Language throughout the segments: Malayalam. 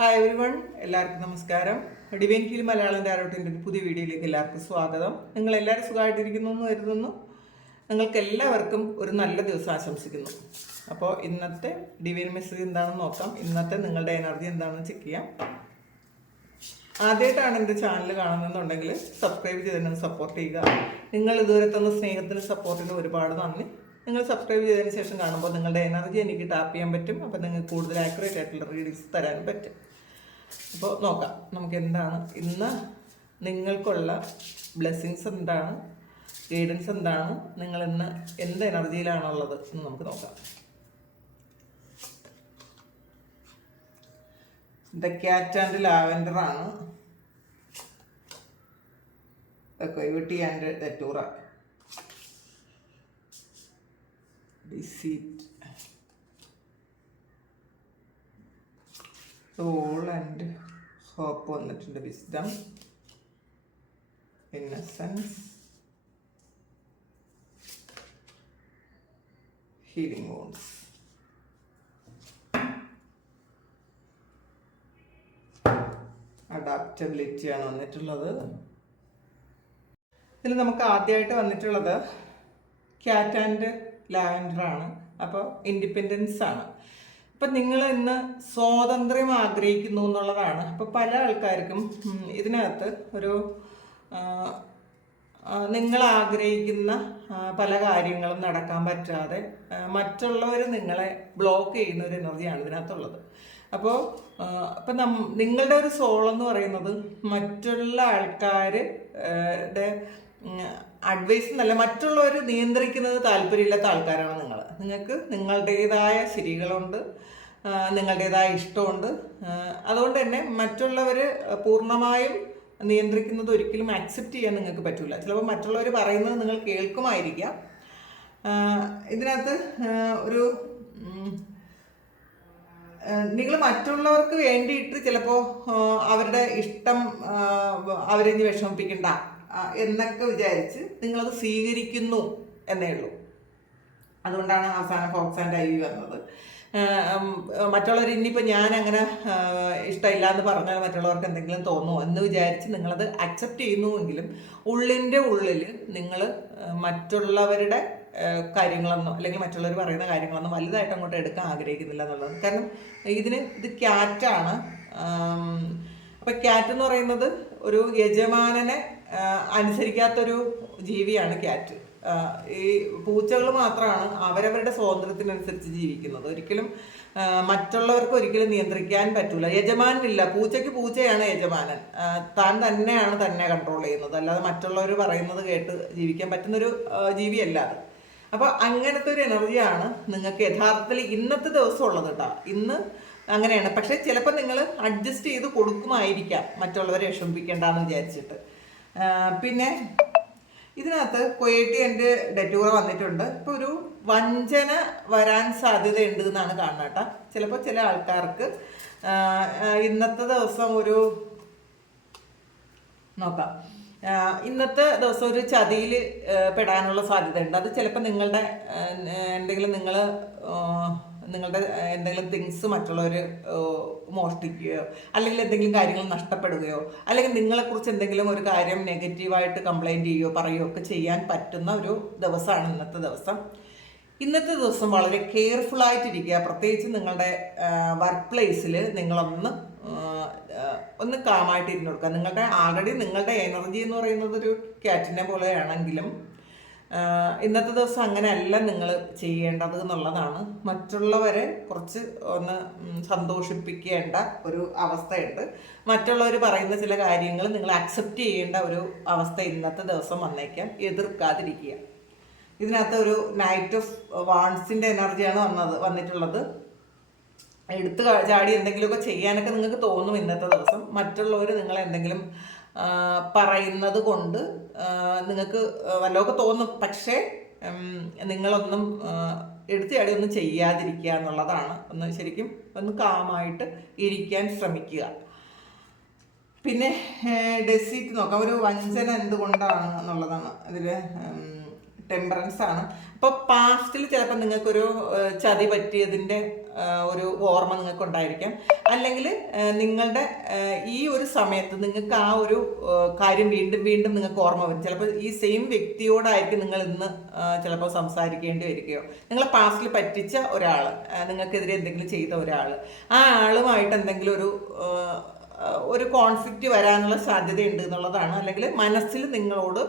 ഹായ് എവരി വൺ, എല്ലാവർക്കും നമസ്കാരം. ഡിവൈൻ ഹീൽ മലയാളം ടാരോട്ടിൻ്റെ ഒരു പുതിയ വീഡിയോയിലേക്ക് എല്ലാവർക്കും സ്വാഗതം. നിങ്ങൾ എല്ലാവരും സുഖമായിട്ടിരിക്കുന്നു എന്ന് കരുതുന്നു. നിങ്ങൾക്ക് എല്ലാവർക്കും ഒരു നല്ല ദിവസം ആശംസിക്കുന്നു. അപ്പോൾ ഇന്നത്തെ ഡിവൈൻ മെസ്സേജ് എന്താണെന്ന് നോക്കാം. ഇന്നത്തെ നിങ്ങളുടെ എനർജി എന്താണെന്ന് ചെക്ക് ചെയ്യാം. ആദ്യമായിട്ടാണ് എൻ്റെ ചാനൽ കാണുന്നതെന്നുണ്ടെങ്കിൽ സബ്സ്ക്രൈബ് ചെയ്തതിന് സപ്പോർട്ട് ചെയ്യുക. നിങ്ങൾ ഇതുവരെ തന്ന സ്നേഹത്തിന് സപ്പോർട്ടിന് ഒരുപാട് നന്ദി. നിങ്ങൾ സബ്സ്ക്രൈബ് ചെയ്തതിന് ശേഷം കാണുമ്പോൾ നിങ്ങളുടെ എനർജി എനിക്ക് ടാപ്പ് ചെയ്യാൻ പറ്റും. അപ്പോൾ നിങ്ങൾക്ക് കൂടുതൽ ആക്യുറേറ്റ് ആയിട്ടുള്ള റീഡിങ്സ് തരാൻ പറ്റും. അപ്പോൾ നോക്കാം നമുക്ക് എന്താണ് ഇന്ന് നിങ്ങൾക്കുള്ള ബ്ലെസ്സിങ്സ് എന്താണ്, ഗൈഡൻസ് എന്താണ്, നിങ്ങൾ ഇന്ന് എന്ത് എനർജിയിലാണുള്ളത് എന്ന് നമുക്ക് നോക്കാം. ദ ക്യാറ്റ് ആൻഡ് ലാവൻഡർ ആണ്, കൊയ്വിട്ടി ആൻഡ് ഡെറ്റൂറ, ഡിസീറ്റ്, സോൾ ആൻഡ് ഹോപ്പ് വന്നിട്ടുണ്ട്, വിസ്ഡം, ഇന്നസെൻസ്, ഹീലിംഗ് വോൺസ്. അഡാപ്റ്റബിലിറ്റിയാണ് വന്നിട്ടുള്ളത്. ഇതിൽ നമുക്ക് ആദ്യമായിട്ട് വന്നിട്ടുള്ളത് ക്യാറ്റ് ആൻഡ് ലാവൻഡർ ആണ്. അപ്പോൾ ഇൻഡിപെൻഡൻസ് ആണ്. ഇപ്പം നിങ്ങൾ ഇന്ന് സ്വാതന്ത്ര്യം ആഗ്രഹിക്കുന്നു എന്നുള്ളതാണ്. അപ്പോൾ പല ആൾക്കാർക്കും ഇതിനകത്ത് ഒരു നിങ്ങൾ ആഗ്രഹിക്കുന്ന പല കാര്യങ്ങളും നടക്കാൻ പറ്റാതെ മറ്റുള്ളവർ നിങ്ങളെ ബ്ലോക്ക് ചെയ്യുന്ന ഒരു എനർജിയാണ് ഇതിനകത്തുള്ളത്. അപ്പോൾ ഇപ്പം നിങ്ങളുടെ ഒരു സോൾ എന്ന് പറയുന്നത് മറ്റുള്ള ആൾക്കാരുടെ അഡ്വൈസ് എന്നല്ല, മറ്റുള്ളവർ നിയന്ത്രിക്കുന്നത് താല്പര്യമില്ലാത്ത ആൾക്കാരാണ് നിങ്ങൾക്ക് നിങ്ങളുടേതായ ശരികളുണ്ട്, നിങ്ങളുടേതായ ഇഷ്ടമുണ്ട്. അതുകൊണ്ട് തന്നെ മറ്റുള്ളവർ പൂർണ്ണമായും നിയന്ത്രിക്കുന്നത് ഒരിക്കലും ആക്സെപ്റ്റ് ചെയ്യാൻ നിങ്ങൾക്ക് പറ്റില്ല. ചിലപ്പോൾ മറ്റുള്ളവർ പറയുന്നത് നിങ്ങൾ കേൾക്കുമായിരിക്കാം. ഇതിനകത്ത് ഒരു നിങ്ങൾ മറ്റുള്ളവർക്ക് വേണ്ടിയിട്ട് ചിലപ്പോൾ അവരുടെ ഇഷ്ടം അവരെ വിഷമിപ്പിക്കണ്ട എന്നൊക്കെ വിചാരിച്ച് നിങ്ങളത് സ്വീകരിക്കുന്നു എന്നേ ഉള്ളൂ. അതുകൊണ്ടാണ് അവസാനം ഫോക്സ് ആൻഡ് ഐവി വന്നത്. മറ്റുള്ളവർ ഇനിയിപ്പോൾ ഞാൻ അങ്ങനെ ഇഷ്ടമില്ല എന്ന് പറഞ്ഞാൽ മറ്റുള്ളവർക്ക് എന്തെങ്കിലും തോന്നുമോ എന്ന് വിചാരിച്ച് നിങ്ങളത് അക്സെപ്റ്റ് ചെയ്യുന്നുവെങ്കിലും ഉള്ളിൻ്റെ ഉള്ളിൽ നിങ്ങൾ മറ്റുള്ളവരുടെ കാര്യങ്ങളൊന്നും അല്ലെങ്കിൽ മറ്റുള്ളവർ പറയുന്ന കാര്യങ്ങളൊന്നും വലുതായിട്ട് അങ്ങോട്ട് എടുക്കാൻ ആഗ്രഹിക്കുന്നില്ല എന്നുള്ളത്. കാരണം ഇത് ക്യാറ്റാണ്. അപ്പം ക്യാറ്റ് എന്ന് പറയുന്നത് ഒരു യജമാനനെ അനുസരിക്കാത്തൊരു ജീവിയാണ് ക്യാറ്റ്. ഈ പൂച്ചകൾ മാത്രമാണ് അവരവരുടെ സ്വാതന്ത്ര്യത്തിനനുസരിച്ച് ജീവിക്കുന്നത്. ഒരിക്കലും മറ്റുള്ളവർക്ക് ഒരിക്കലും നിയന്ത്രിക്കാൻ പറ്റൂല. യജമാനില്ല, പൂച്ചയ്ക്ക് പൂച്ചയാണ് യജമാനൻ. താൻ തന്നെയാണ് തന്നെ കൺട്രോൾ ചെയ്യുന്നത്, അല്ലാതെ മറ്റുള്ളവർ പറയുന്നത് കേട്ട് ജീവിക്കാൻ പറ്റുന്നൊരു ജീവിയല്ല അത്. അപ്പോൾ അങ്ങനത്തെ ഒരു എനർജിയാണ് നിങ്ങൾക്ക് യഥാർത്ഥത്തിൽ ഇന്നത്തെ ദിവസം ഉള്ളത് കേട്ടോ. ഇന്ന് അങ്ങനെയാണ്. പക്ഷേ ചിലപ്പോൾ നിങ്ങൾ അഡ്ജസ്റ്റ് ചെയ്ത് കൊടുക്കുമായിരിക്കാം മറ്റുള്ളവരെ വിഷമിപ്പിക്കേണ്ടെന്ന് വിചാരിച്ചിട്ട്. പിന്നെ ഇതിനകത്ത് കൊയേറ്റി ആൻഡ് ഡെറ്റൂറ വന്നിട്ടുണ്ട്. ഇപ്പോൾ ഒരു വഞ്ചന വരാൻ സാധ്യതയുണ്ട് എന്നാണ് കാണുന്നത് കേട്ടോ. ചിലപ്പോൾ ചില ആൾക്കാർക്ക് ഇന്നത്തെ ദിവസം ഒരു നോക്കാം, ഇന്നത്തെ ദിവസം ഒരു ചതിയിൽ പെടാനുള്ള സാധ്യതയുണ്ട്. അത് ചിലപ്പോൾ നിങ്ങളുടെ എന്തെങ്കിലും തിങ്സ് മറ്റുള്ളവർ മോഷ്ടിക്കുകയോ അല്ലെങ്കിൽ എന്തെങ്കിലും കാര്യങ്ങൾ നഷ്ടപ്പെടുകയോ അല്ലെങ്കിൽ നിങ്ങളെക്കുറിച്ച് എന്തെങ്കിലും ഒരു കാര്യം നെഗറ്റീവായിട്ട് കംപ്ലൈൻറ്റ് ചെയ്യുകയോ പറയുകയോ ഒക്കെ ചെയ്യാൻ പറ്റുന്ന ഒരു ദിവസമാണ് ഇന്നത്തെ ദിവസം. ഇന്നത്തെ ദിവസം വളരെ കെയർഫുള്ളായിട്ടിരിക്കുക. പ്രത്യേകിച്ച് നിങ്ങളുടെ വർക്ക് പ്ലേസിൽ നിങ്ങളൊന്ന് കാമായിട്ടിരുന്ന് കൊടുക്കുക. ആൾറെഡി നിങ്ങളുടെ എനർജി എന്ന് പറയുന്നത് ഒരു ക്യാറ്റിനെ പോലെയാണെങ്കിലും ഇന്നത്തെ ദിവസം അങ്ങനെയല്ല നിങ്ങൾ ചെയ്യേണ്ടത് എന്നുള്ളതാണ്. മറ്റുള്ളവരെ കുറച്ച് ഒന്ന് സന്തോഷിപ്പിക്കേണ്ട ഒരു അവസ്ഥയുണ്ട്. മറ്റുള്ളവർ പറയുന്ന ചില കാര്യങ്ങൾ നിങ്ങൾ അക്സെപ്റ്റ് ചെയ്യേണ്ട ഒരു അവസ്ഥ ഇന്നത്തെ ദിവസം വന്നേക്കാം. എതിർക്കാതിരിക്കുക. ഇതിനകത്ത് ഒരു നൈറ്റ് ഓഫ് വാൺസിൻ്റെ എനർജിയാണ് വന്നിട്ടുള്ളത്. എടുത്ത് ചാടി എന്തെങ്കിലുമൊക്കെ ചെയ്യാനൊക്കെ നിങ്ങൾക്ക് തോന്നും ഇന്നത്തെ ദിവസം. മറ്റുള്ളവർ നിങ്ങളെന്തെങ്കിലും പറയുന്നത് കൊണ്ട് നിങ്ങൾക്ക് വല്ലതൊക്കെ തോന്നും. പക്ഷേ നിങ്ങളൊന്നും എടുത്ത് ചാടി ഒന്നും ചെയ്യാതിരിക്കുക എന്നുള്ളതാണ്. ശരിക്കും ഒന്ന് കാമായിട്ട് ഇരിക്കാൻ ശ്രമിക്കുക. പിന്നെ ഡെസീറ്റ് നോക്കാം. ഒരു വഞ്ചന എന്തുകൊണ്ടാണ് എന്നുള്ളതാണ് ഇതിൽ. ടെമ്പറൻസ് ആണ്. അപ്പോൾ പാസ്റ്റിൽ ചിലപ്പോൾ നിങ്ങൾക്കൊരു ചതി പറ്റിയതിൻ്റെ ഒരു ഓർമ്മ നിങ്ങൾക്ക് ഉണ്ടായിരിക്കാം. അല്ലെങ്കിൽ നിങ്ങളുടെ ഈ ഒരു സമയത്ത് നിങ്ങൾക്ക് ആ ഒരു കാര്യം വീണ്ടും വീണ്ടും നിങ്ങൾക്ക് ഓർമ്മ വരും. ചിലപ്പോൾ ഈ സെയിം വ്യക്തിയോടായിരിക്കും നിങ്ങൾ ഇന്ന് ചിലപ്പോൾ സംസാരിക്കേണ്ടി വരികയോ, നിങ്ങളെ പാസ്റ്റിൽ പറ്റിച്ച ഒരാൾ, നിങ്ങൾക്കെതിരെ എന്തെങ്കിലും ചെയ്ത ഒരാൾ, ആ ആളുമായിട്ട് എന്തെങ്കിലും ഒരു കോൺഫ്ലിക്റ്റ് വരാനുള്ള സാധ്യതയുണ്ട് എന്നുള്ളതാണ്. അല്ലെങ്കിൽ മനസ്സിൽ നിങ്ങളോട്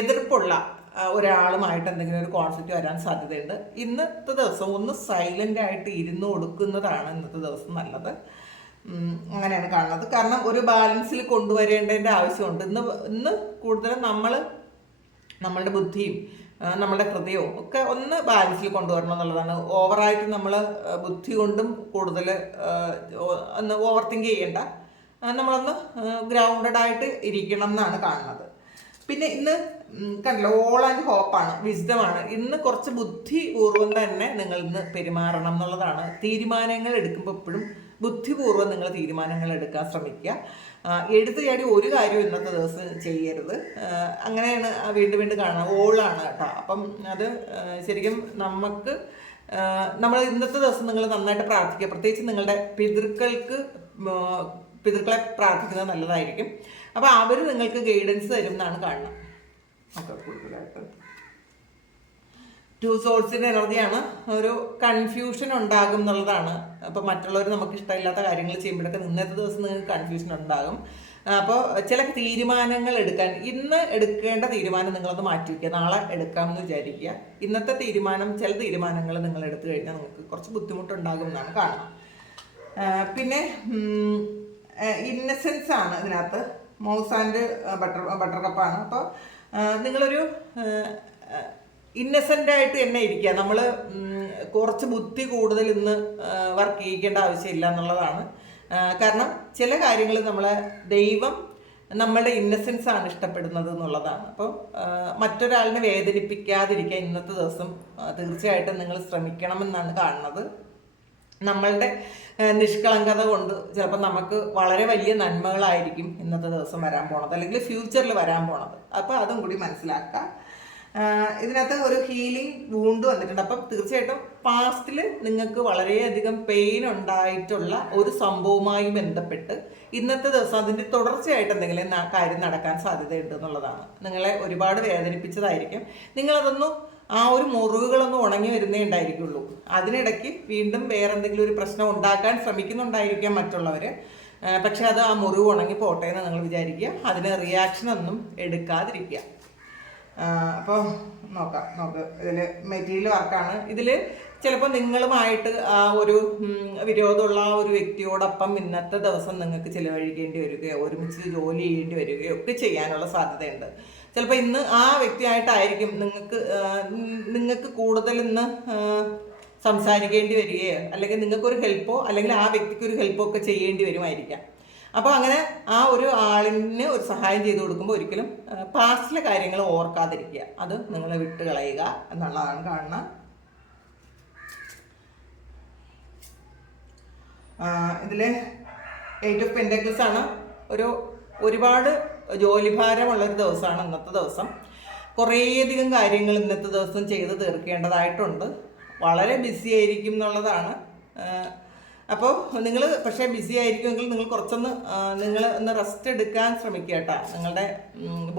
എതിർപ്പുള്ള ഒരാളുമായിട്ട് എന്തെങ്കിലും ഒരു കോൺഫ്ലിക്റ്റ് വരാൻ സാധ്യതയുണ്ട്. ഇന്നത്തെ ദിവസം ഒന്ന് സൈലൻ്റ് ആയിട്ട് ഇരുന്ന് കൊടുക്കുന്നതാണ് ഇന്നത്തെ ദിവസം നല്ലത്. അങ്ങനെയാണ് കാണുന്നത്. കാരണം ഒരു ബാലൻസിൽ കൊണ്ടുവരേണ്ടതിൻ്റെ ആവശ്യമുണ്ട്. ഇന്ന് കൂടുതലും നമ്മളുടെ ബുദ്ധിയും നമ്മുടെ ഹൃദയവും ഒക്കെ ഒന്ന് ബാലൻസിൽ കൊണ്ടുവരണം എന്നുള്ളതാണ്. ഓവറായിട്ട് നമ്മൾ ബുദ്ധി കൊണ്ടും കൂടുതൽ ഒന്ന് ഓവർ തിങ്ക് ചെയ്യേണ്ട, നമ്മളൊന്ന് ഗ്രൗണ്ടഡ് ആയിട്ട് ഇരിക്കണം എന്നാണ് കാണുന്നത്. പിന്നെ ഇന്ന് കണ്ടല്ലോ, ഓൾ ആൻഡ് ഹോപ്പാണ്, വിസ്ഡമാണ്. ഇന്ന് കുറച്ച് ബുദ്ധിപൂർവ്വം തന്നെ നിങ്ങൾ ഇന്ന് പെരുമാറണം എന്നുള്ളതാണ്. തീരുമാനങ്ങൾ എടുക്കുമ്പോൾ എപ്പോഴും ബുദ്ധിപൂർവ്വം നിങ്ങൾ തീരുമാനങ്ങൾ എടുക്കാൻ ശ്രമിക്കുക. എടുത്തു ചാടി ഒരു കാര്യവും ഇന്നത്തെ ദിവസം ചെയ്യരുത്. അങ്ങനെയാണ് വീണ്ടും വീണ്ടും കാണുക. ഓളാണ് കേട്ടോ. അപ്പം അത് ശരിക്കും നമ്മൾ ഇന്നത്തെ ദിവസം നിങ്ങൾ നന്നായിട്ട് പ്രാർത്ഥിക്കുക. പ്രത്യേകിച്ച് നിങ്ങളുടെ പിതൃക്കളെ പ്രാർത്ഥിക്കുന്നത് നല്ലതായിരിക്കും. അപ്പോൾ അവർ നിങ്ങൾക്ക് ഗൈഡൻസ് തരും എന്നാണ് കാണുന്നത്. ഒക്കെ കൂടുതലായിട്ട് ടു സോൾസിൻ്റെ എനർജിയാണ്. ഒരു കൺഫ്യൂഷൻ ഉണ്ടാകും എന്നുള്ളതാണ്. അപ്പോൾ മറ്റുള്ളവർ നമുക്ക് ഇഷ്ടമില്ലാത്ത കാര്യങ്ങൾ ചെയ്യുമ്പോഴൊക്കെ ഇന്നത്തെ ദിവസം നിങ്ങൾക്ക് കൺഫ്യൂഷൻ ഉണ്ടാകും. അപ്പോൾ ചില തീരുമാനങ്ങൾ എടുക്കാൻ, ഇന്ന് എടുക്കേണ്ട തീരുമാനം നിങ്ങളൊന്ന് മാറ്റി വയ്ക്കുക, നാളെ എടുക്കാമെന്ന് വിചാരിക്കുക. ഇന്നത്തെ ചില തീരുമാനങ്ങൾ നിങ്ങൾ എടുത്തു കഴിഞ്ഞാൽ നിങ്ങൾക്ക് കുറച്ച് ബുദ്ധിമുട്ടുണ്ടാകും എന്നാണ് കാണുന്നത്. പിന്നെ ഇന്നസെൻസ് ആണ് ഇതിനകത്ത്. മൗസ് ആൻഡ് ബട്ടർ കപ്പാണ്. അപ്പോൾ നിങ്ങളൊരു ഇന്നസെൻ്റ് ആയിട്ട് തന്നെ ഇരിക്കുക. നമ്മൾ കുറച്ച് ബുദ്ധി കൂടുതൽ ഇന്ന് വർക്ക് ചെയ്യിക്കേണ്ട ആവശ്യമില്ല എന്നുള്ളതാണ്. കാരണം ചില കാര്യങ്ങൾ ദൈവം നമ്മളുടെ ഇന്നസെൻസ് ആണ് ഇഷ്ടപ്പെടുന്നത് എന്നുള്ളതാണ്. അപ്പോൾ മറ്റൊരാളിനെ വേദനിപ്പിക്കാതിരിക്കാൻ ഇന്നത്തെ ദിവസം തീർച്ചയായിട്ടും നിങ്ങൾ ശ്രമിക്കണമെന്നാണ് കാണുന്നത്. നമ്മളുടെ നിഷ്കളങ്കത കൊണ്ട് ചിലപ്പോൾ നമുക്ക് വളരെ വലിയ നന്മകളായിരിക്കും ഇന്നത്തെ ദിവസം വരാൻ പോണത്, അല്ലെങ്കിൽ ഫ്യൂച്ചറിൽ വരാൻ പോണത്. അപ്പോൾ അതും കൂടി മനസ്സിലാക്കുക. ഇതിനകത്ത് ഒരു ഹീലിംഗ് വൂണ്ട് വന്നിട്ടുണ്ട്. അപ്പം തീർച്ചയായിട്ടും പാസ്റ്റിൽ നിങ്ങൾക്ക് വളരെയധികം പെയിൻ ഉണ്ടായിട്ടുള്ള ഒരു സംഭവവുമായി ബന്ധപ്പെട്ട് ഇന്നത്തെ ദിവസം അതിൻ്റെ തുടർച്ചയായിട്ട് എന്തെങ്കിലും കാര്യം നടക്കാൻ സാധ്യതയുണ്ട് എന്നുള്ളതാണ്. നിങ്ങളെ ഒരുപാട് വേദനിപ്പിച്ചതായിരിക്കും. നിങ്ങളതൊന്നും ആ ഒരു മുറിവുകളൊന്നും ഉണങ്ങി വരുന്നേ ഉണ്ടായിരിക്കുള്ളൂ. അതിനിടയ്ക്ക് വീണ്ടും വേറെ എന്തെങ്കിലും ഒരു പ്രശ്നം ഉണ്ടാക്കാൻ ശ്രമിക്കുന്നുണ്ടായിരിക്കാം മറ്റുള്ളവർ. പക്ഷെ അത് ആ മുറിവ് ഉണങ്ങി പോട്ടെ എന്ന് നിങ്ങൾ വിചാരിക്കുക. അതിന് റിയാക്ഷനൊന്നും എടുക്കാതിരിക്കുക. അപ്പോൾ നോക്ക് ഇതിൽ മെറ്റീരിയൽ വർക്കാണ്. ഇതിൽ ചിലപ്പോൾ നിങ്ങളുമായിട്ട് ആ ഒരു വിരോധമുള്ള ആ ഒരു വ്യക്തിയോടൊപ്പം ഇന്നത്തെ ദിവസം നിങ്ങൾക്ക് ചിലവഴിക്കേണ്ടി വരികയോ ഒരുമിച്ച് ജോലി ചെയ്യേണ്ടി വരികയോ ഒക്കെ ചെയ്യാനുള്ള സാധ്യതയുണ്ട്. ചിലപ്പോൾ ഇന്ന് ആ വ്യക്തിയായിട്ടായിരിക്കും നിങ്ങൾക്ക് കൂടുതൽ ഇന്ന് സംസാരിക്കേണ്ടി വരികയോ, അല്ലെങ്കിൽ നിങ്ങൾക്കൊരു ഹെൽപ്പോ അല്ലെങ്കിൽ ആ വ്യക്തിക്ക് ഒരു ഹെൽപ്പോ ഒക്കെ ചെയ്യേണ്ടി വരുമായിരിക്കാം. അപ്പോൾ അങ്ങനെ ആ ഒരു ആളിന് ഒരു സഹായം ചെയ്തു കൊടുക്കുമ്പോൾ ഒരിക്കലും പാസ്റ്റിലെ കാര്യങ്ങൾ ഓർക്കാതിരിക്കുക, അത് നിങ്ങൾ വിട്ട് കളയുക എന്നുള്ളതാണ് കാണുന്നത്. ഇതിൽ 8 ഓഫ് പെന്റക്കിൾസ് ആണ്. ഒരുപാട് ജോലിഭാരമുള്ളൊരു ദിവസമാണ് ഇന്നത്തെ ദിവസം. കുറേയധികം കാര്യങ്ങൾ ഇന്നത്തെ ദിവസം ചെയ്ത് തീർക്കേണ്ടതായിട്ടുണ്ട്. വളരെ ബിസി ആയിരിക്കും എന്നുള്ളതാണ്. അപ്പോൾ നിങ്ങൾ പക്ഷേ ബിസി ആയിരിക്കുമെങ്കിൽ നിങ്ങൾ ഒന്ന് റെസ്റ്റ് എടുക്കാൻ ശ്രമിക്കുക കേട്ടോ. നിങ്ങളുടെ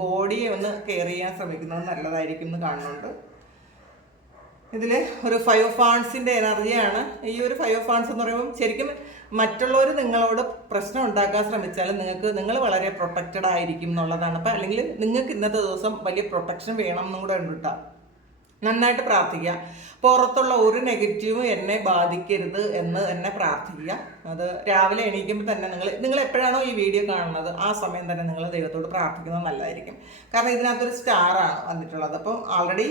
ബോഡിയെ ഒന്ന് കെയർ ചെയ്യാൻ ശ്രമിക്കുന്നത് നല്ലതായിരിക്കും എന്ന് കാണുന്നുണ്ട്. ഇതിൽ ഒരു 5 ഓഫ് വാണ്ട്സിൻ്റെ എനർജിയാണ്. ഈ ഒരു 5 ഓഫ് വാണ്ട്സ് എന്ന് പറയുമ്പോൾ ശരിക്കും മറ്റുള്ളവർ നിങ്ങളോട് പ്രശ്നം ഉണ്ടാക്കാൻ ശ്രമിച്ചാലും നിങ്ങൾ വളരെ പ്രൊട്ടക്റ്റഡ് ആയിരിക്കും എന്നുള്ളതാണ്. അപ്പം അല്ലെങ്കിൽ നിങ്ങൾക്ക് ഇന്നത്തെ ദിവസം വലിയ പ്രൊട്ടക്ഷൻ വേണം എന്നും കൂടെ ഉണ്ട് കേട്ടോ. നന്നായിട്ട് പ്രാർത്ഥിക്കുക. പുറത്തുള്ള ഒരു നെഗറ്റീവും എന്നെ ബാധിക്കരുത് എന്ന് തന്നെ പ്രാർത്ഥിക്കുക. അത് രാവിലെ എണീക്കുമ്പോൾ തന്നെ നിങ്ങൾ എപ്പോഴാണോ ഈ വീഡിയോ കാണുന്നത് ആ സമയം തന്നെ നിങ്ങൾ ദൈവത്തോട് പ്രാർത്ഥിക്കുന്നത് നല്ലതായിരിക്കും. കാരണം ഇതിനകത്തൊരു സ്റ്റാറാണ് വന്നിട്ടുള്ളത്. അപ്പം ഓൾറെഡി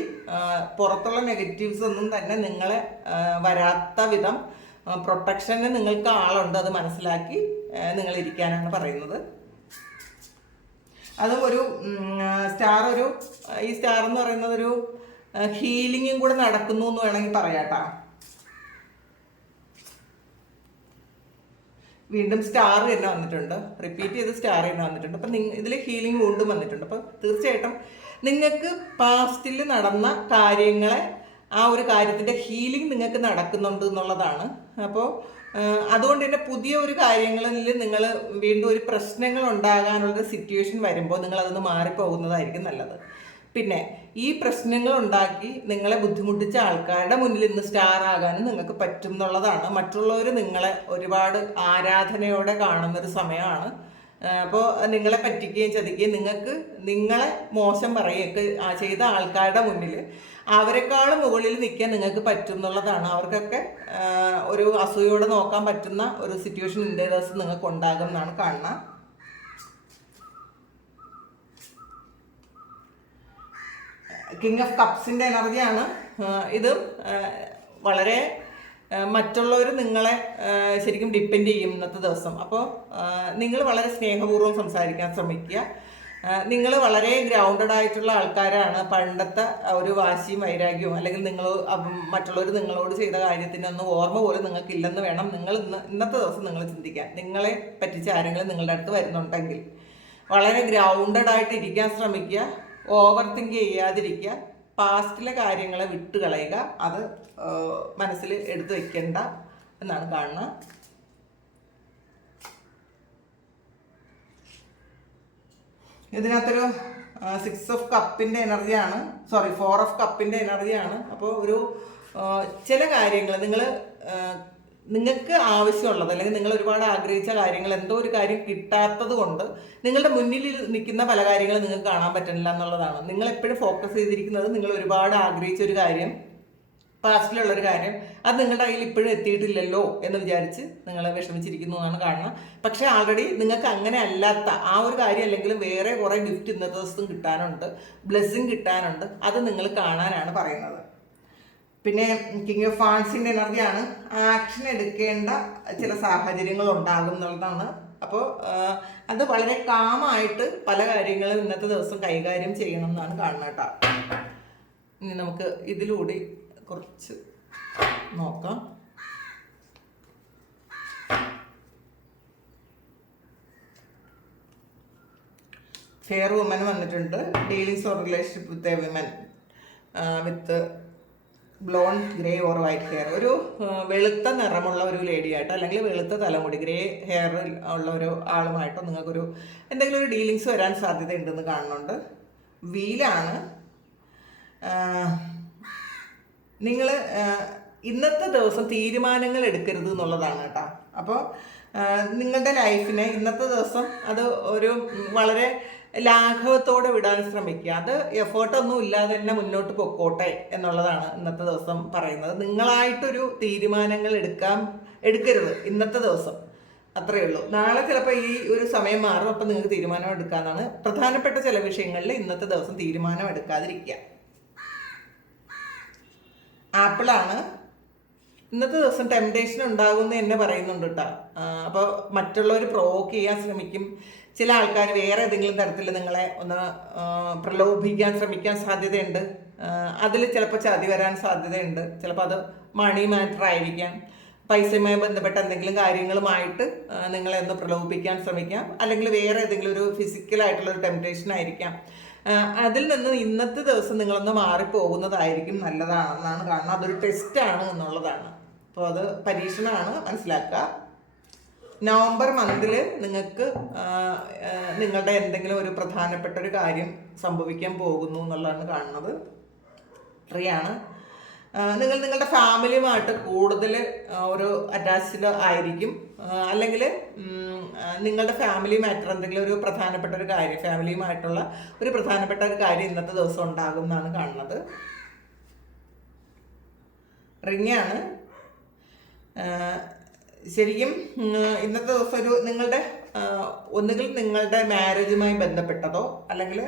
പുറത്തുള്ള നെഗറ്റീവ്സ് ഒന്നും തന്നെ നിങ്ങളെ വരാത്ത വിധം പ്രൊട്ടക്ഷന് നിങ്ങൾക്ക് ആളുണ്ട്. അത് മനസ്സിലാക്കി നിങ്ങൾ ഇരിക്കാനാണ് പറയുന്നത്. അതും ഈ സ്റ്റാർ എന്ന് പറയുന്നത് ഒരു ഹീലിങ്ങും കൂടെ നടക്കുന്നു എന്ന് വേണമെങ്കിൽ പറയാട്ടോ. വീണ്ടും സ്റ്റാർ തന്നെ വന്നിട്ടുണ്ട്, റിപ്പീറ്റ് ചെയ്ത് സ്റ്റാർ തന്നെ വന്നിട്ടുണ്ട്. അപ്പം ഇതിൽ ഹീലിംഗ് വൂണ്ടും വന്നിട്ടുണ്ട്. അപ്പോൾ തീർച്ചയായിട്ടും നിങ്ങൾക്ക് പാസ്റ്റിൽ നടന്ന കാര്യങ്ങളെ, ആ ഒരു കാര്യത്തിൻ്റെ ഹീലിംഗ് നിങ്ങൾക്ക് നടക്കുന്നുണ്ട് എന്നുള്ളതാണ്. അപ്പോൾ അതുകൊണ്ട് തന്നെ പുതിയ ഒരു കാര്യങ്ങളിൽ നിങ്ങൾ വീണ്ടും ഒരു പ്രശ്നങ്ങൾ ഉണ്ടാകാനുള്ളൊരു സിറ്റുവേഷൻ വരുമ്പോൾ നിങ്ങൾ അതൊന്ന് മാറിപ്പോകുന്നതായിരിക്കും നല്ലത്. പിന്നെ ഈ പ്രശ്നങ്ങൾ ഉണ്ടാക്കി നിങ്ങളെ ബുദ്ധിമുട്ടിച്ച ആൾക്കാരുടെ മുന്നിൽ ഇന്ന് സ്റ്റാർ ആകാനും നിങ്ങൾക്ക് പറ്റും എന്നുള്ളതാണ്. മറ്റുള്ളവർ നിങ്ങളെ ഒരുപാട് ആരാധനയോടെ കാണുന്നൊരു സമയമാണ്. അപ്പോൾ നിങ്ങളെ പറ്റിക്കുകയും ചതിക്കുകയും നിങ്ങളെ മോശം പറയുകയൊക്കെ ചെയ്ത ആൾക്കാരുടെ മുന്നിൽ അവരെക്കാളും മുകളിൽ നിൽക്കാൻ നിങ്ങൾക്ക് പറ്റും എന്നുള്ളതാണ്. അവർക്കൊക്കെ ഒരു അസൂയോടെ നോക്കാൻ പറ്റുന്ന ഒരു സിറ്റുവേഷൻ ഇന്നേ ദിവസം നിങ്ങൾക്ക് ഉണ്ടാകും എന്നാണ് കാണുന്നത്. കിങ് ഓഫ് കപ്സിൻ്റെ എനർജിയാണ് ഇത്. വളരെ മറ്റുള്ളവർ നിങ്ങളെ ശരിക്കും ഡിപ്പെൻഡ് ചെയ്യും ഇന്നത്തെ ദിവസം. അപ്പോൾ നിങ്ങൾ വളരെ സ്നേഹപൂർവ്വം സംസാരിക്കാൻ ശ്രമിക്കുക. നിങ്ങൾ വളരെ ഗ്രൗണ്ടഡ് ആയിട്ടുള്ള ആൾക്കാരാണ്. പണ്ടത്തെ ഒരു വാശിയും വൈരാഗ്യവും അല്ലെങ്കിൽ മറ്റുള്ളവർ നിങ്ങളോട് ചെയ്ത കാര്യത്തിനൊന്നും ഓർമ്മ പോലും നിങ്ങൾക്കില്ലെന്ന് വേണം നിങ്ങൾ ഇന്നത്തെ ദിവസം നിങ്ങൾ ചിന്തിക്കാൻ. നിങ്ങളെ പറ്റിച്ച ആരെങ്കിലും നിങ്ങളുടെ അടുത്ത് വരുന്നുണ്ടെങ്കിൽ വളരെ ഗ്രൗണ്ടഡ് ആയിട്ട് ഇരിക്കാൻ ശ്രമിക്കുക. ഓവർ തിങ്ക് ചെയ്യാതിരിക്കുക. പാസ്റ്റിലെ കാര്യങ്ങളെ വിട്ടുകളയുക. അത് മനസ്സിൽ എടുത്തു വയ്ക്കേണ്ട എന്നാണ് കാണുന്നത്. ഇതിനകത്തൊരു 6 ഓഫ് കപ്പിൻ്റെ എനർജിയാണ്, 4 ഓഫ് കപ്പിൻ്റെ എനർജിയാണ്. അപ്പോൾ ഒരു ചില കാര്യങ്ങൾ നിങ്ങൾക്ക് ആവശ്യമുള്ളത് അല്ലെങ്കിൽ നിങ്ങൾ ഒരുപാട് ആഗ്രഹിച്ച കാര്യങ്ങൾ, എന്തോ ഒരു കാര്യം കിട്ടാത്തത് കൊണ്ട് നിങ്ങളുടെ മുന്നിൽ നിൽക്കുന്ന പല കാര്യങ്ങളും നിങ്ങൾക്ക് കാണാൻ പറ്റുന്നില്ല എന്നുള്ളതാണ്. നിങ്ങൾ എപ്പോഴും ഫോക്കസ് ചെയ്തിരിക്കുന്നത് നിങ്ങൾ ഒരുപാട് ആഗ്രഹിച്ച ഒരു കാര്യം, പാസ്റ്റിലുള്ളൊരു കാര്യം, അത് നിങ്ങളുടെ കയ്യിൽ ഇപ്പോഴും എത്തിയിട്ടില്ലല്ലോ എന്ന് വിചാരിച്ച് നിങ്ങൾ വിഷമിച്ചിരിക്കുന്നു എന്നാണ് കാണുന്നത്. പക്ഷേ ആൾറെഡി നിങ്ങൾക്ക് അങ്ങനെ അല്ലാത്ത ആ ഒരു കാര്യം അല്ലെങ്കിലും വേറെ കുറേ ഗിഫ്റ്റ് ഇന്നത്തെ ദിവസം കിട്ടാനുണ്ട്, ബ്ലെസ്സിങ് കിട്ടാനുണ്ട്. അത് നിങ്ങൾ കാണാനാണ് പറയുന്നത്. പിന്നെ കിങ് ഓഫ് ഫാൻസിൻ്റെ എനർജിയാണ്. ആക്ഷൻ എടുക്കേണ്ട ചില സാഹചര്യങ്ങൾ ഉണ്ടാകും എന്നുള്ളതാണ്. അപ്പോൾ അത് വളരെ കാമായിട്ട് പല കാര്യങ്ങളും ഇന്നത്തെ ദിവസം കൈകാര്യം ചെയ്യണം എന്നാണ് കാണുന്നത് കേട്ടോ. ഇനി നമുക്ക് ഇതിലൂടെ കുറച്ച് നോക്കാം. ഫെയർ വുമൻ വന്നിട്ടുണ്ട്. Dealings or relationship with a women with blonde grey or white hair. ഒരു വെളുത്ത നിറമുള്ള ഒരു ലേഡിയായിട്ടോ അല്ലെങ്കിൽ വെളുത്ത തലമുടി ഗ്രേ ഹെയർ ഉള്ള ഒരു ആളുമായിട്ടോ നിങ്ങൾക്കൊരു എന്തെങ്കിലും ഒരു ഡീലിങ്സ് വരാൻ സാധ്യതയുണ്ടെന്ന് കാണുന്നുണ്ട്. വീലാണ്. നിങ്ങൾ ഇന്നത്തെ ദിവസം തീരുമാനങ്ങൾ എടുക്കരുത് എന്നുള്ളതാണ് കേട്ടോ. അപ്പോൾ നിങ്ങളുടെ ലൈഫിനെ ഇന്നത്തെ ദിവസം അത് ഒരു വളരെ ലാഘവത്തോടെ വിടാൻ ശ്രമിക്കുക. അത് എഫേർട്ടൊന്നും ഇല്ലാതെ തന്നെ മുന്നോട്ട് പൊക്കോട്ടെ എന്നുള്ളതാണ് ഇന്നത്തെ ദിവസം പറയുന്നത്. നിങ്ങളായിട്ടൊരു തീരുമാനങ്ങൾ എടുക്കരുത് ഇന്നത്തെ ദിവസം, അത്രയേ ഉള്ളൂ. നാളെ ചിലപ്പോൾ ഈ ഒരു സമയം മാറും, അപ്പം നിങ്ങൾക്ക് തീരുമാനം എടുക്കാമെന്നാണ്. പ്രധാനപ്പെട്ട ചില വിഷയങ്ങളിൽ ഇന്നത്തെ ദിവസം തീരുമാനം എടുക്കാതിരിക്കുക. ആപ്പിളാണ്. ഇന്നത്തെ ദിവസം ടെംപ്ടേഷൻ ഉണ്ടാകുമെന്ന് എന്നെ പറയുന്നുണ്ട് കേട്ടോ. അപ്പോൾ മറ്റുള്ളവർ പ്രൊവോക്ക് ചെയ്യാൻ ശ്രമിക്കും. ചില ആൾക്കാർ വേറെ ഏതെങ്കിലും തരത്തിൽ നിങ്ങളെ ഒന്ന് പ്രലോഭിക്കാൻ ശ്രമിക്കാൻ സാധ്യതയുണ്ട്. അതിൽ ചിലപ്പോൾ ചതി വരാൻ സാധ്യതയുണ്ട്. ചിലപ്പോൾ അത് മണി മാറ്റർ ആയിരിക്കാം, പൈസയുമായി ബന്ധപ്പെട്ട എന്തെങ്കിലും കാര്യങ്ങളുമായിട്ട് നിങ്ങളെ ഒന്ന് പ്രലോഭിപ്പിക്കാൻ ശ്രമിക്കാം. അല്ലെങ്കിൽ വേറെ ഏതെങ്കിലും ഒരു ഫിസിക്കലായിട്ടുള്ളൊരു ടെംപ്ടേഷൻ ആയിരിക്കാം. അതിൽ നിന്ന് ഇന്നത്തെ ദിവസം നിങ്ങളൊന്ന് മാറിപ്പോകുന്നതായിരിക്കും നല്ലതാണെന്നാണ് കാണുന്നത്. അതൊരു ടെസ്റ്റാണ് എന്നുള്ളതാണ്. അപ്പോൾ അത് പരീക്ഷണമാണ്, മനസ്സിലാക്കുക. നവംബർ മന്തിൽ നിങ്ങൾക്ക് നിങ്ങളുടെ എന്തെങ്കിലും ഒരു പ്രധാനപ്പെട്ട ഒരു കാര്യം സംഭവിക്കാൻ പോകുന്നു എന്നുള്ളതാണ് കാണുന്നത്. 3 ആണ്. നിങ്ങൾ നിങ്ങളുടെ ഫാമിലിയുമായിട്ട് കൂടുതൽ ഒരു അറ്റാച്ച്ഡ് ആയിരിക്കും. അല്ലെങ്കിൽ നിങ്ങളുടെ ഫാമിലി മാറ്റർ എന്തെങ്കിലും ഒരു പ്രധാനപ്പെട്ട ഒരു കാര്യം, ഫാമിലിയുമായിട്ടുള്ള ഒരു പ്രധാനപ്പെട്ട ഒരു കാര്യം ഇന്നത്തെ ദിവസം ഉണ്ടാകും എന്നാണ് കാണുന്നത്. റിങ്ങാണ്. ശരിക്കും ഇന്നത്തെ ദിവസം ഒരു ഒന്നുകിൽ നിങ്ങളുടെ മാരേജുമായി ബന്ധപ്പെട്ടതോ അല്ലെങ്കിൽ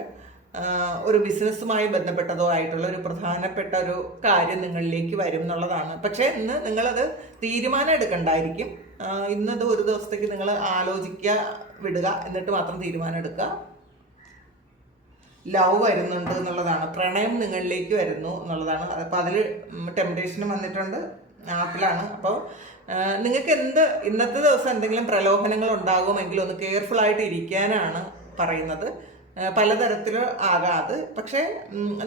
ഒരു ബിസിനസ്സുമായി ബന്ധപ്പെട്ടതോ ആയിട്ടുള്ള ഒരു പ്രധാനപ്പെട്ട ഒരു കാര്യം നിങ്ങളിലേക്ക് വരും എന്നുള്ളതാണ്. പക്ഷേ ഇന്ന് നിങ്ങളത് തീരുമാനം എടുക്കണ്ടായിരിക്കും. ഇന്നത് ഒരു ദിവസത്തേക്ക് നിങ്ങൾ ആലോചിക്കുക, വിടുക, എന്നിട്ട് മാത്രം തീരുമാനം എടുക്കുക. ലവ് വരുന്നുണ്ട് എന്നുള്ളതാണ്. പ്രണയം നിങ്ങളിലേക്ക് വരുന്നു എന്നുള്ളതാണ്. അപ്പോൾ അതിൽ ടെംപ്ടേഷനും വന്നിട്ടുണ്ട്. ആപ്പിളാണ്. അപ്പോൾ നിങ്ങൾക്ക് ഇന്നത്തെ ദിവസം എന്തെങ്കിലും പ്രലോഭനങ്ങൾ ഉണ്ടാകുമെങ്കിൽ ഒന്ന് കെയർഫുൾ ആയിട്ട് ഇരിക്കാനാണ് പറയുന്നത്. പലതരത്തിൽ ആകാതെ, പക്ഷേ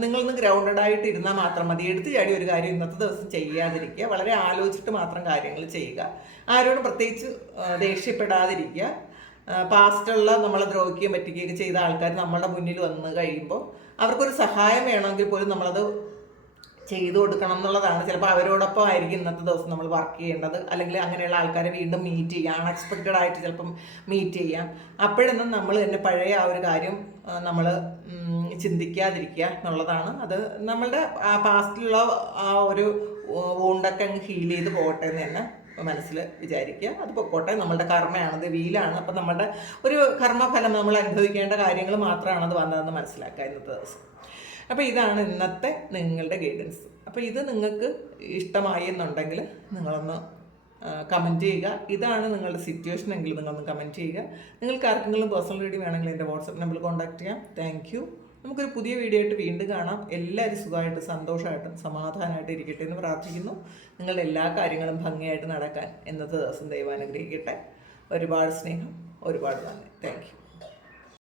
നിങ്ങളൊന്ന് ഗ്രൗണ്ടഡ് ആയിട്ട് ഇരുന്നാൽ മാത്രം മതി. എടുത്തു ചാടി ഒരു കാര്യം ഇന്നത്തെ ദിവസം ചെയ്യാതിരിക്കുക. വളരെ ആലോചിച്ചിട്ട് മാത്രം കാര്യങ്ങൾ ചെയ്യുക. ആരോടും പ്രത്യേകിച്ച് ദേഷ്യപ്പെടാതിരിക്കുക. പാസ്റ്റുള്ള നമ്മളെ ദ്രോഹിക്കുകയും പറ്റുകയൊക്കെ ചെയ്ത ആൾക്കാർ നമ്മളുടെ മുന്നിൽ വന്ന് കഴിയുമ്പോൾ അവർക്കൊരു സഹായം വേണമെങ്കിൽ പോലും നമ്മളത് ചെയ്തു കൊടുക്കണം എന്നുള്ളതാണ്. ചിലപ്പോൾ അവരോടൊപ്പം ആയിരിക്കും ഇന്നത്തെ ദിവസം നമ്മൾ വർക്ക് ചെയ്യേണ്ടത്, അല്ലെങ്കിൽ അങ്ങനെയുള്ള ആൾക്കാരെ വീണ്ടും മീറ്റ് ചെയ്യാം, അൺഎക്സ്പെക്റ്റഡ് ആയിട്ട് ചിലപ്പം മീറ്റ് ചെയ്യാം. അപ്പോഴൊന്നും നമ്മൾ തന്നെ പഴയ ആ ഒരു കാര്യം നമ്മൾ ചിന്തിക്കാതിരിക്കുക എന്നുള്ളതാണ്. അത് നമ്മളുടെ ആ പാസ്റ്റിലുള്ള ആ ഒരു വോണ്ടൊക്കെ അങ്ങ് ഹീൽ ചെയ്ത് പോകട്ടെ എന്ന് തന്നെ മനസ്സിൽ വിചാരിക്കുക. അത് പൊക്കോട്ടെ, നമ്മളുടെ കർമ്മയാണത്, വീലാണ്. അപ്പം നമ്മളുടെ ഒരു കർമ്മഫലം നമ്മൾ അനുഭവിക്കേണ്ട കാര്യങ്ങൾ മാത്രമാണ് അത് വന്നതെന്ന് മനസ്സിലാക്കുക ഇന്നത്തെ ദിവസം. അപ്പോൾ ഇതാണ് ഇന്നത്തെ നിങ്ങളുടെ ഗൈഡൻസ്. അപ്പോൾ ഇത് നിങ്ങൾക്ക് ഇഷ്ടമായി എന്നുണ്ടെങ്കിൽ നിങ്ങളൊന്ന് കമൻറ്റ് ചെയ്യുക. ഇതാണ് നിങ്ങളുടെ സിറ്റുവേഷൻ എങ്കിൽ നിങ്ങളൊന്ന് കമൻറ്റ് ചെയ്യുക. നിങ്ങൾക്ക് ആർക്കെങ്കിലും പേഴ്സണൽ റീഡിംഗ് വേണമെങ്കിൽ എൻ്റെ വാട്സപ്പ് നമ്പറിൽ കോൺടാക്ട് ചെയ്യാം. Thank you. നമുക്കൊരു പുതിയ വീഡിയോ ആയിട്ട് വീണ്ടും കാണാം. എല്ലാവരും സുഖമായിട്ട് സന്തോഷമായിട്ടും സമാധാനമായിട്ട് ഇരിക്കട്ടെ എന്ന് പ്രാർത്ഥിക്കുന്നു. നിങ്ങളുടെ എല്ലാ കാര്യങ്ങളും ഭംഗിയായിട്ട് നടക്കാൻ ഇന്നത്തെ ദിവസം ദൈവം അനുഗ്രഹിക്കട്ടെ. ഒരുപാട് സ്നേഹം, ഒരുപാട് നന്ദി. Thank you.